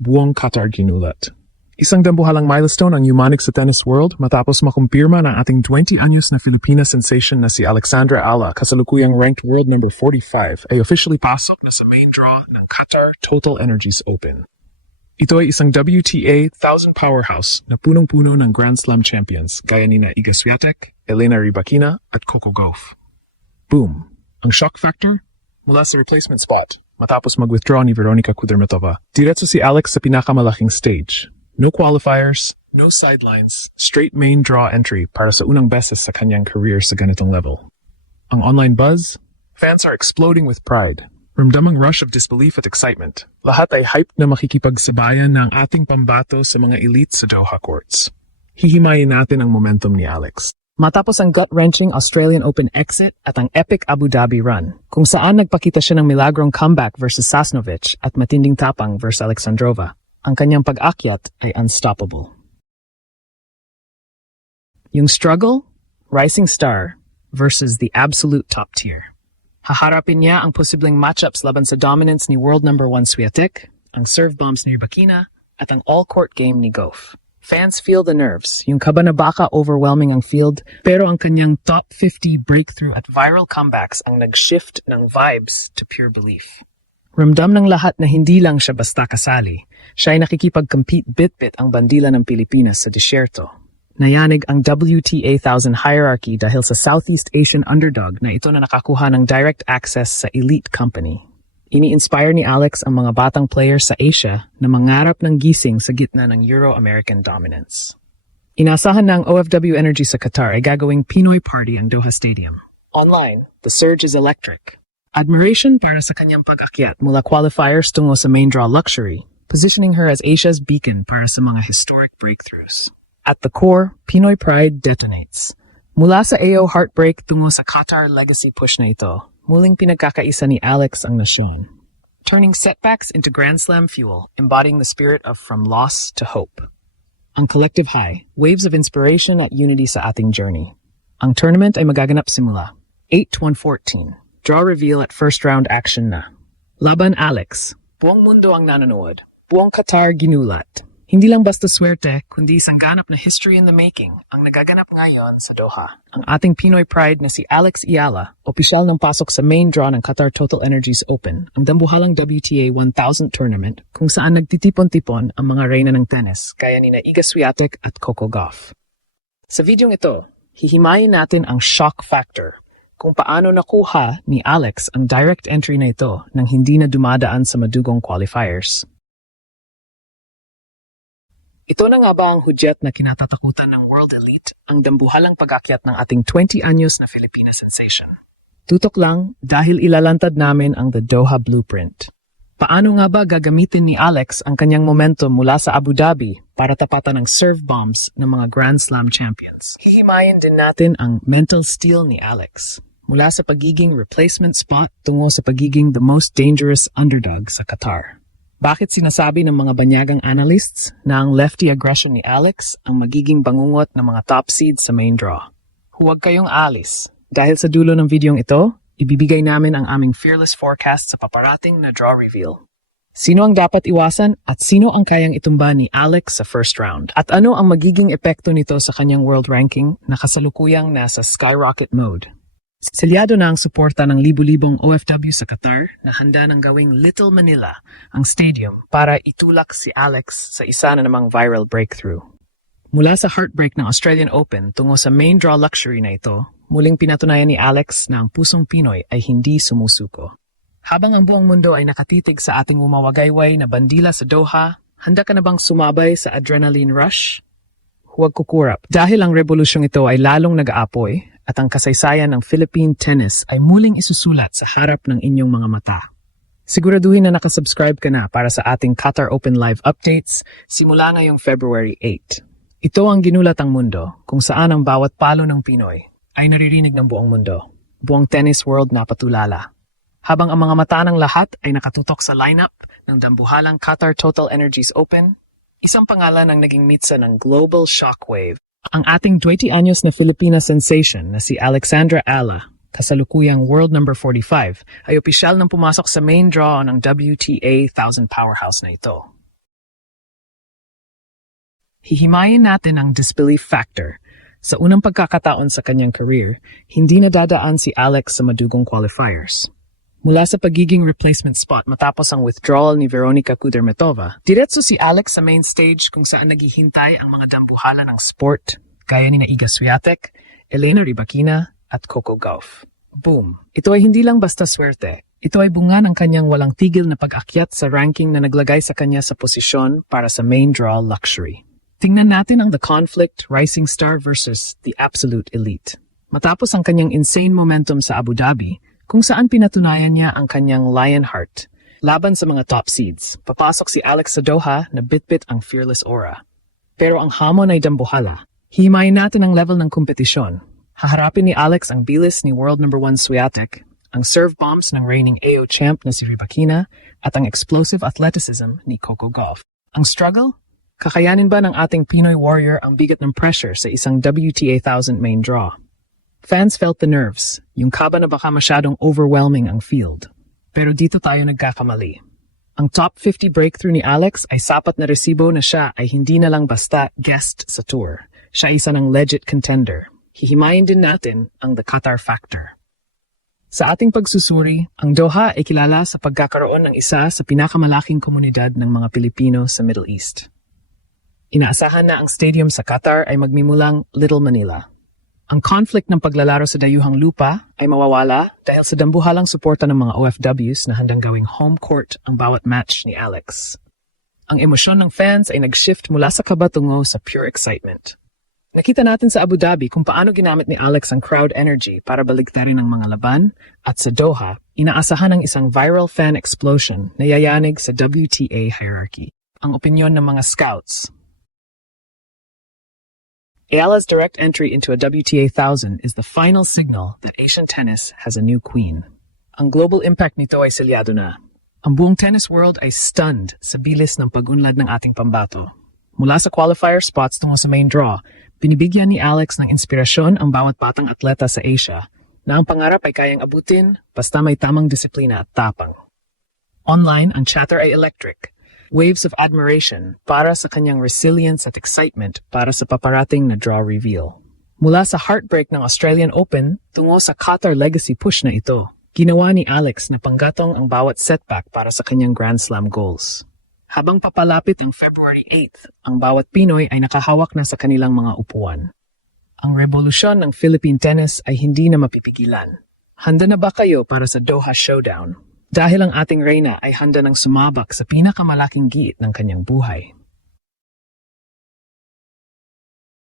buong Qatar ginulat. Isang dambuhalang milestone ang Umanic sa tennis world matapos makumpirma ng ating 20 anyos na Filipina sensation na si Alexandra Ala, kasalukuyang ranked world number 45, ay officially pasok na sa main draw ng Qatar Total Energies Open. Ito ay isang WTA 1000 powerhouse na punong-puno ng Grand Slam champions gaya ni Iga Swiatek, Elena Rybakina at Coco Gauff. Boom! Ang shock factor? Mula sa replacement spot, matapos mag-withdraw ni Veronica Kudermetova, diretso si Alex sa pinakamalaking stage. No qualifiers, no sidelines, straight main draw entry para sa unang beses sa kanyang career sa ganitong level. Ang online buzz? Fans are exploding with pride. Ramdamang rush of disbelief at excitement. Lahat ay hyped na makikipagsabayan ng ating pambato sa mga elite sa Doha courts. Hihimayin natin ang momentum ni Alex. Matapos ang gut-wrenching Australian Open exit at ang epic Abu Dhabi run, kung saan nagpakita siya ng milagrong comeback versus Sasnovich at matinding tapang versus Alexandrova, ang kanyang pag-akyat ay unstoppable. Yung struggle, rising star versus the absolute top tier. Haharapin niya ang posibleng matchups laban sa dominance ni world number 1 Swiatek, ang serve bombs ni Rybakina, at ang all-court game ni Gauff. Fans feel the nerves, yung kaba na baka overwhelming ang field, pero ang kanyang top 50 breakthrough at viral comebacks ang nag-shift ng vibes to pure belief. Ramdam ng lahat na hindi lang siya basta kasali, siya ay nakikipag-compete bit-bit ang bandila ng Pilipinas sa disyerto. Nayanig ang WTA 1000 hierarchy dahil sa Southeast Asian underdog na ito na nakakuha ng direct access sa elite company. Ini-inspire ni Alex ang mga batang players sa Asia na mangarap ng gising sa gitna ng Euro-American dominance. Inasahan na ang OFW Energy sa Qatar ay gagawing Pinoy party ang Doha Stadium. Online, the surge is electric. Admiration para sa kanyang pag-akyat mula qualifiers tungo sa main draw luxury, positioning her as Asia's beacon para sa mga historic breakthroughs. At the core, Pinoy pride detonates. Mula sa AO heartbreak tungo sa Qatar legacy push na ito, muling pinagkakaisa ni Alex ang nasyon. Turning setbacks into Grand Slam fuel, embodying the spirit of from loss to hope. Ang collective high, waves of inspiration at unity sa ating journey. Ang tournament ay magaganap simula 8-1-14. Draw reveal at first round action na. Laban Alex. Buong mundo ang nanonood. Buong Qatar ginulat. Hindi lang basta swerte, kundi isang ganap na history in the making ang nagaganap ngayon sa Doha. Ang ating Pinoy pride na si Alex Iala, opisyal ng pasok sa main draw ng Qatar Total Energies Open, ang dambuhalang WTA 1000 tournament kung saan nagtitipon-tipon ang mga reyna ng tennis gaya ni Iga Swiatek at Coco Gauff. Sa videong ito, hihimayin natin ang shock factor kung paano nakuha ni Alex ang direct entry na ito nang hindi na dumadaan sa madugong qualifiers. Ito na nga ba ang hudyat na kinatatakutan ng world elite, ang dambuhalang pag-akyat ng ating 20 anyos na Filipina sensation? Tutok lang dahil ilalantad namin ang The Doha Blueprint. Paano nga ba gagamitin ni Alex ang kanyang momentum mula sa Abu Dhabi para tapatan ang serve bombs ng mga Grand Slam champions? Hihimayin din natin ang mental steel ni Alex. Mula sa pagiging replacement spot tungo sa pagiging the most dangerous underdog sa Qatar. Bakit sinasabi ng mga banyagang analysts na ang lefty aggression ni Alex ang magiging bangungot ng mga top seeds sa main draw? Huwag kayong alis. Dahil sa dulo ng videong ito, ibibigay namin ang aming fearless forecast sa paparating na draw reveal. Sino ang dapat iwasan at sino ang kayang itumba ni Alex sa first round? At ano ang magiging epekto nito sa kanyang world ranking na kasalukuyang nasa skyrocket mode? Selyado na ang suporta ng libu-libong OFW sa Qatar na handa ng gawing Little Manila ang stadium para itulak si Alex sa isa na namang viral breakthrough. Mula sa heartbreak ng Australian Open tungo sa main draw luxury na ito, muling pinatunayan ni Alex na ang pusong Pinoy ay hindi sumusuko. Habang ang buong mundo ay nakatitig sa ating umawagayway na bandila sa Doha, handa ka na bang sumabay sa adrenaline rush? Huwag kukurap dahil ang revolusyong ito ay lalong nag-aapoy at ang kasaysayan ng Philippine tennis ay muling isusulat sa harap ng inyong mga mata. Siguraduhin na nakasubscribe ka na para sa ating Qatar Open Live updates simula ngayong February 8. Ito ang ginulatang mundo kung saan ang bawat palo ng Pinoy ay naririnig ng buong mundo. Buong tennis world na patulala. Habang ang mga mata ng lahat ay nakatutok sa lineup ng dambuhalang Qatar Total Energies Open, isang pangalan ang naging mitsa ng global shockwave. Ang ating 20 anyos na Filipina sensation na si Alexandra Ala, kasalukuyang world number 45, ay opisyal nang pumasok sa main draw ng WTA 1000 powerhouse na ito. Hihimayin natin ang disbelief factor. Sa unang pagkakataon sa kanyang career, hindi nadadaan si Alex sa madugong qualifiers. Mula sa pagiging replacement spot matapos ang withdrawal ni Veronika Kudermetova, diretso si Alex sa main stage kung saan naghihintay ang mga dambuhala ng sport, gaya ni Iga Swiatek, Elena Rybakina at Coco Gauff. Boom! Ito ay hindi lang basta swerte. Ito ay bunga ng kanyang walang tigil na pag-akyat sa ranking na naglagay sa kanya sa posisyon para sa main draw luxury. Tingnan natin ang The Conflict, Rising Star versus The Absolute Elite. Matapos ang kanyang insane momentum sa Abu Dhabi, kung saan pinatunayan niya ang kanyang Lionheart. Laban sa mga top seeds, papasok si Alex sa Doha na bitbit ang fearless aura. Pero ang hamon ay dambuhala. Hihimayin natin ang level ng kompetisyon. Haharapin ni Alex ang bilis ni world number 1 Swiatek, ang serve bombs ng reigning AO champ na si Rybakina, at ang explosive athleticism ni Coco Gauff. Ang struggle? Kakayanin ba ng ating Pinoy warrior ang bigat ng pressure sa isang WTA 1000 main draw? Fans felt the nerves, yung kaba na baka masyadong overwhelming ang field. Pero dito tayo nagkakamali. Ang top 50 breakthrough ni Alex ay sapat na resibo na siya ay hindi na lang basta guest sa tour. Siya isa ng legit contender. Hihimayin din natin ang the Qatar factor. Sa ating pagsusuri, ang Doha ay kilala sa pagkakaroon ng isa sa pinakamalaking komunidad ng mga Pilipino sa Middle East. Inaasahan na ang stadium sa Qatar ay magmimulang Little Manila. Ang conflict ng paglalaro sa dayuhang lupa ay mawawala dahil sa dambuhalang suporta ng mga OFWs na handang gawing home court ang bawat match ni Alex. Ang emosyon ng fans ay nag-shift mula sa kaba tungo sa pure excitement. Nakita natin sa Abu Dhabi kung paano ginamit ni Alex ang crowd energy para baligtarin ang mga laban, at sa Doha, inaasahan ng isang viral fan explosion na yayanig sa WTA hierarchy. Ang opinyon ng mga scouts. Ayala's direct entry into a WTA 1000 is the final signal that Asian tennis has a new queen. Ang global impact nito ay selyado na. Ang buong tennis world ay stunned sa bilis ng pag-unlad ng ating pambato. Mula sa qualifier spots tungo sa main draw, binibigyan ni Alex ng inspirasyon ang bawat batang atleta sa Asia na ang pangarap ay kayang abutin basta may tamang disiplina at tapang. Online, ang chatter ay electric. Waves of admiration para sa kanyang resilience at excitement para sa paparating na draw reveal. Mula sa heartbreak ng Australian Open tungo sa Qatar legacy push na ito, ginawa ni Alex na panggatong ang bawat setback para sa kanyang Grand Slam goals. Habang papalapit ang February 8th, ang bawat Pinoy ay nakahawak na sa kanilang mga upuan. Ang revolusyon ng Philippine tennis ay hindi na mapipigilan. Handa na ba kayo para sa Doha Showdown? Dahil ang ating reyna ay handa ng sumabak sa pinakamalaking giit ng kanyang buhay.